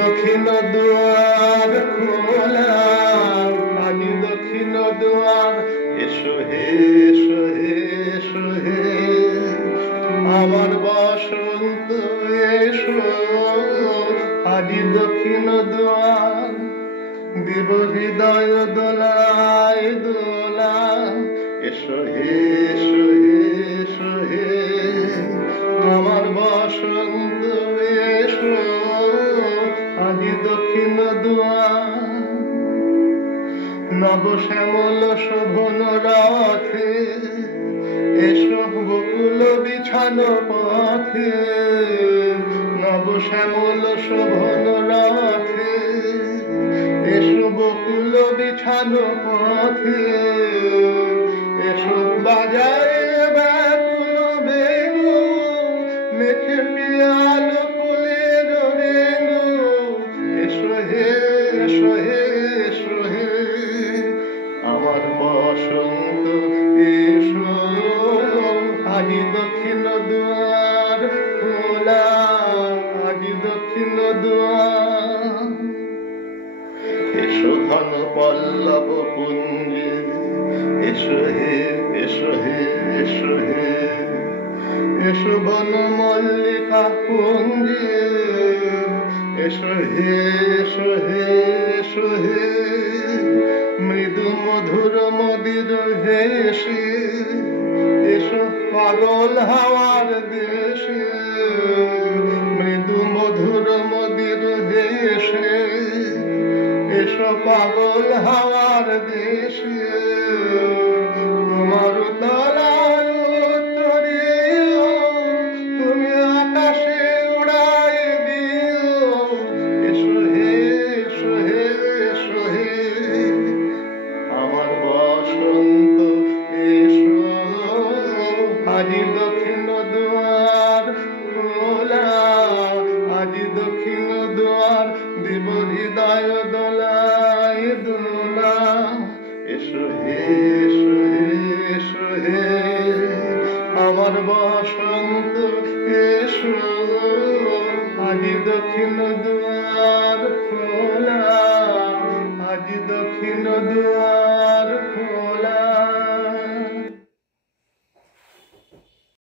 দক্ষিণ দুয়ার খোলা, আজি দক্ষিণ দুয়ার, এসো হে এসো হে এসো হে আমার বসন্ত এসো, আজি দক্ষিণ দুয়ার দিব হৃদয় দোলায় দোলা, এসো হে এসো হে এসো হে আমার বসন্ত এসো, আজি দক্ষিণ দুয়ার। নব শ্যামল শোভন রথে এসো বকুল বিছানো পথে, নব শ্যামল শোভন রথে এসো বকুল বিছানো পথে, এসো বাজায় ব্যাকুল বেণু মেখে পিয়াল ফুলের রেণু, এসো হে এসো হে এসো হে আমার বসন্ত এসো, আজি দক্ষিণ দুয়ার খোলা, আজি দক্ষিণ দুয়ার। এসো ঘন পল্লব পুঞ্জে, এসো হে এসো হে এসো হে এসো বন মল্লিকা পুঞ্জে, এসো হে এসো হে এসো হে মৃদু মধুর মদির হেসে, এসো পাগল হাওয়ার দেশে, মৃদু মধুর মদির হেসে এসো পাগল হাওয়ার দেশে, তোমার তলার উত্তরীয় তুমি আকাশে উড়াই দিও, এসো হে এসো হে এসো হে আমার বসন্ত এসো, আজি দক্ষিণ দুয়ার খোলা, আজি দক্ষিণ দুয়ার দিব হৃদয় দোলায় দোলা, এসো হে এসো হে এসো হে আমার বসন্ত এসো, আজি দক্ষিণ দুয়ার খোলা, আজি দক্ষিণ দুয়ার।